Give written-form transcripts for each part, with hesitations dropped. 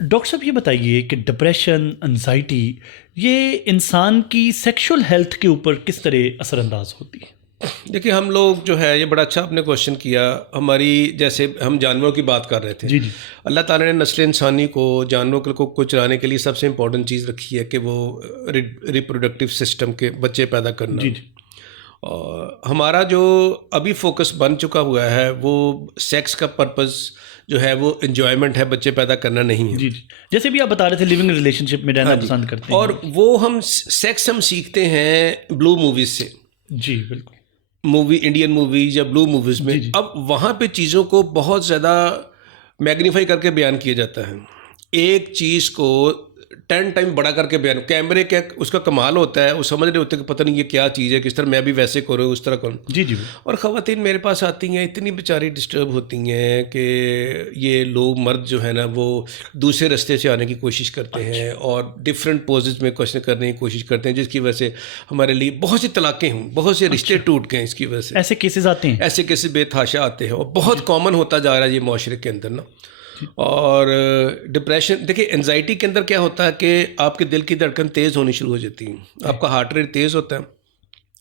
Doctor साहब ये बताइए कि डिप्रेशन, एंजाइटी ये इंसान की सेक्सुअल हेल्थ के ऊपर किस तरह असरअंदाज होती है? देखिए, हम लोग जो है, ये बड़ा अच्छा आपने क्वेश्चन किया। हमारी, जैसे हम जानवरों की बात कर रहे थे, जी जी। अल्लाह ताला ने नस्ल इंसानी को, जानवरों को चलाने के लिए सबसे इम्पोर्टेंट चीज़ रखी है कि वो रिप्रोडक्टिव सिस्टम के बच्चे पैदा करना। जी जी। और हमारा जो अभी फोकस बन चुका हुआ है वो सेक्स का पर्पस जो है वो एंजॉयमेंट है, बच्चे पैदा करना नहीं है। जी जी। जैसे भी आप बता रहे थे, लिविंग रिलेशनशिप में रहना हाँ जी। पसंद करते हैं। और वो हम सेक्स हम सीखते हैं ब्लू मूवीज से, जी बिल्कुल। मूवी, इंडियन मूवीज या ब्लू मूवीज में। जी जी। अब वहाँ पे चीज़ों को बहुत ज़्यादा मैग्नीफाई करके बयान किया जाता है, एक चीज़ को 10 टाइम बड़ा करके बयान। कैमरे का उसका कमाल होता है, वो समझ रहे होते हैं कि पता नहीं ये क्या चीज़ है, किस तरह मैं भी वैसे करूँ, उस तरह करूँ। जी जी। और ख़वातीन मेरे पास आती हैं, इतनी बेचारी डिस्टर्ब होती हैं कि ये लोग मर्द जो है ना वो दूसरे रास्ते से आने की कोशिश करते हैं और डिफरेंट पोजेज में क्वेश्चन करने की कोशिश करते हैं, जिसकी वजह से हमारे लिए बहुत सी तलाक़ें हुई, बहुत से रिश्ते टूट गए इसकी वजह से। ऐसे केसेस आते हैं? ऐसे केसेस बेतहाशा आते हैं और बहुत कॉमन होता जा रहा है ये माशरे के अंदर ना। और डिप्रेशन, देखिए एंजाइटी के अंदर क्या होता है कि आपके दिल की धड़कन तेज़ होनी शुरू हो जाती है, आपका हार्ट रेट तेज़ होता है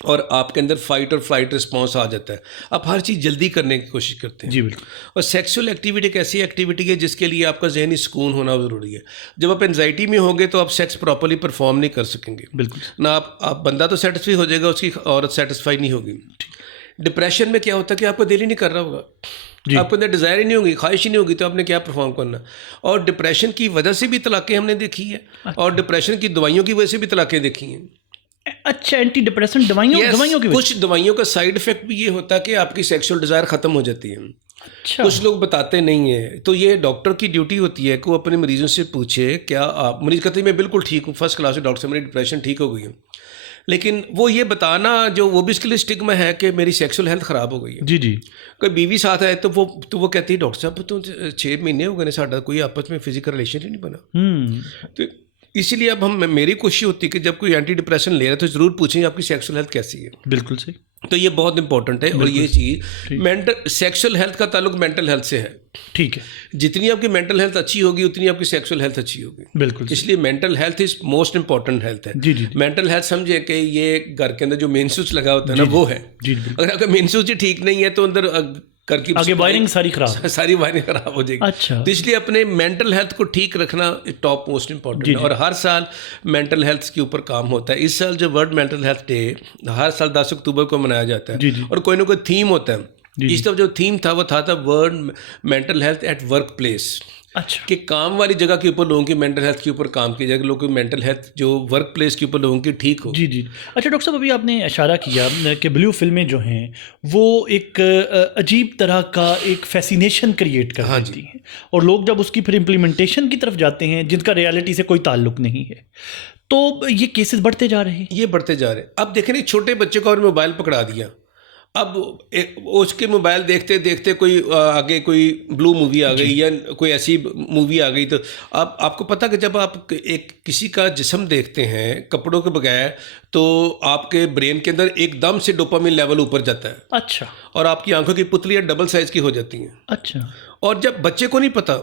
और आपके अंदर फाइट और फ्लाइट रिस्पॉन्स आ जाता है। आप हर चीज़ जल्दी करने की कोशिश करते हैं। जी बिल्कुल। और सेक्सुअल एक्टिविटी एक ऐसी एक्टिविटी है जिसके लिए आपका ज़हनी सुकून होना ज़रूरी है। जब आप एंजाइटी में होंगे तो आप सेक्स प्रॉपर्ली परफॉर्म नहीं कर सकेंगे। बिल्कुल ना आप बंदा तो सेटिस्फाई हो जाएगा, उसकी औरत सेटिस्फाई नहीं होगी। डिप्रेशन में क्या होता है कि आपका दिल ही नहीं कर रहा होगा, आपके अंदर डिज़ायर ही नहीं होगी, ख्वाहिश ही नहीं होगी, तो आपने क्या परफॉर्म करना। और डिप्रेशन की वजह से भी तलाक़ें हमने देखी है। और डिप्रेशन की दवाइयों की वजह से भी तलाक़ें देखी हैं। अच्छा, एंटी डिप्रेशन दवाइयों की कुछ दवाइयों का साइड इफेक्ट भी ये होता है कि आपकी सेक्सुअल डिज़ायर ख़त्म हो जाती है। अच्छा। कुछ लोग बताते नहीं है, तो ये डॉक्टर की ड्यूटी होती है कि वो अपने मरीजों से पूछे, क्या आप, मरीज कहते हैं मैं बिल्कुल ठीक हूँ, फर्स्ट क्लास है डॉक्टर साहब, मेरी डिप्रेशन ठीक हो गई है, लेकिन वो ये बताना जो वो भी इसके लिए स्टिग्मा है कि मेरी सेक्सुअल हेल्थ ख़राब हो गई है। जी जी। कोई बीवी साथ है तो वो कहती है डॉक्टर साहब तो 6 महीने हो गए साढ़ा कोई आपस में फिजिकल रिलेशन ही नहीं बना। तो इसीलिए अब मेरी कोशिश होती है कि जब कोई एंटी डिप्रेशन ले रहा है तो ज़रूर पूछें आपकी सेक्सुअल हेल्थ कैसी है। बिल्कुल सही। तो ये बहुत इंपॉर्टेंट है। और ये चीज़ मेंटल सेक्सुअल हेल्थ का ताल्लुक मेंटल हेल्थ से है। ठीक है। जितनी आपकी मेंटल हेल्थ अच्छी होगी उतनी आपकी सेक्सुअल हेल्थ अच्छी होगी। बिल्कुल। इसलिए mental health is most important health है। जी जी। मेंटल हेल्थ समझे कि ये घर के अंदर जो मेन स्विच लगा होता है ना वो है। जी। अगर आपका मेन स्विच ठीक नहीं है तो अंदर घर की आगे वायरिंग सारी वायरिंग खराब हो जाएगी। अच्छा। तो इसलिए अपने मेंटल हेल्थ को ठीक रखना टॉप मोस्ट इंपॉर्टेंट है। और हर साल मेंटल हेल्थ के ऊपर काम होता है। इस साल जो वर्ल्ड मेंटल हेल्थ डे हर साल 10 अक्टूबर को मनाया जाता है। जी। और कोई ना कोई थीम होता है। इस तरफ जो थीम था वो था world mental health at work place. अच्छा। कि काम वाली जगह के ऊपर लोगों की मेंटल हेल्थ के ऊपर काम किया जाए, लोगों की मेंटल हेल्थ जो वर्क प्लेस के ऊपर लोगों की ठीक हो। जी जी। अच्छा डॉक्टर साहब, अभी आपने इशारा किया कि ब्लू फिल्में जो हैं वो एक अजीब तरह का एक फैसिनेशन क्रिएट कर देती हैं और लोग जब उसकी फिर इम्प्लीमेंटेशन की तरफ जाते हैं जिनका रियलिटी से कोई ताल्लुक नहीं है, तो ये केसेस बढ़ते जा रहे हैं। ये बढ़ते जा रहे हैं। अब देखें, छोटे बच्चे को और मोबाइल पकड़ा दिया, अब उसके मोबाइल देखते देखते कोई आगे कोई ब्लू मूवी आ गई या कोई ऐसी मूवी आ गई, तो अब आपको पता कि जब आप एक किसी का जिस्म देखते हैं कपड़ों के बगैर तो आपके ब्रेन के अंदर एकदम से डोपामिन लेवल ऊपर जाता है। अच्छा। और आपकी आंखों की पुतलियाँ डबल साइज की हो जाती हैं। अच्छा। और जब बच्चे को नहीं पता,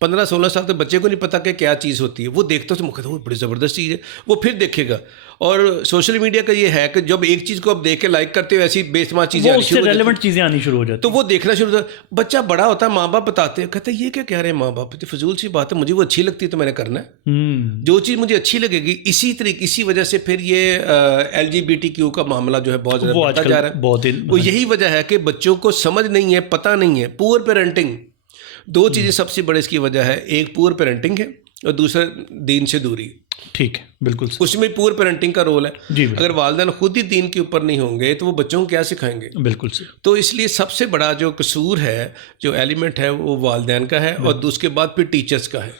15-16 साल तक बच्चे को नहीं पता कि क्या चीज़ होती है, वो देखता तो मुझे वो बड़ी ज़बरदस्त चीज़ है, वो फिर देखेगा। और सोशल मीडिया का ये है कि जब एक चीज़ को आप देख के लाइक करते हो ऐसी बेशुमार चीज़ें आनी शुरू हो जाती हैं, रेलेवेंट चीज़ें आनी शुरू हो जाती हैं, तो वो देखना शुरू होता है। बच्चा बड़ा होता है, माँ बाप बताते हैं, कहते हैं ये क्या कह रहे हैं माँ बाप, तो फजूल सी बात है, मुझे वो अच्छी लगती है तो मैंने करना है। जो चीज़ मुझे अच्छी लगेगी, इसी वजह से फिर ये LGBTQ का मामला जो है बहुत ज़्यादा बढ़ता जा रहा है। वो यही वजह है कि बच्चों को समझ नहीं है, पता नहीं है। पुअर पेरेंटिंग, 2 चीज़ें सबसे बड़ी इसकी वजह है। एक पुअर पेरेंटिंग है और दूसरा दीन से दूरी। ठीक है, बिल्कुल। उसमें पुअर पेरेंटिंग का रोल है। जी। अगर वालिदैन खुद ही दीन के ऊपर नहीं होंगे तो वो बच्चों को क्या सिखाएंगे? बिल्कुल सही। तो इसलिए सबसे बड़ा जो कसूर है, जो एलिमेंट है, वो वालिदैन का है और उसके बाद फिर टीचर्स का है।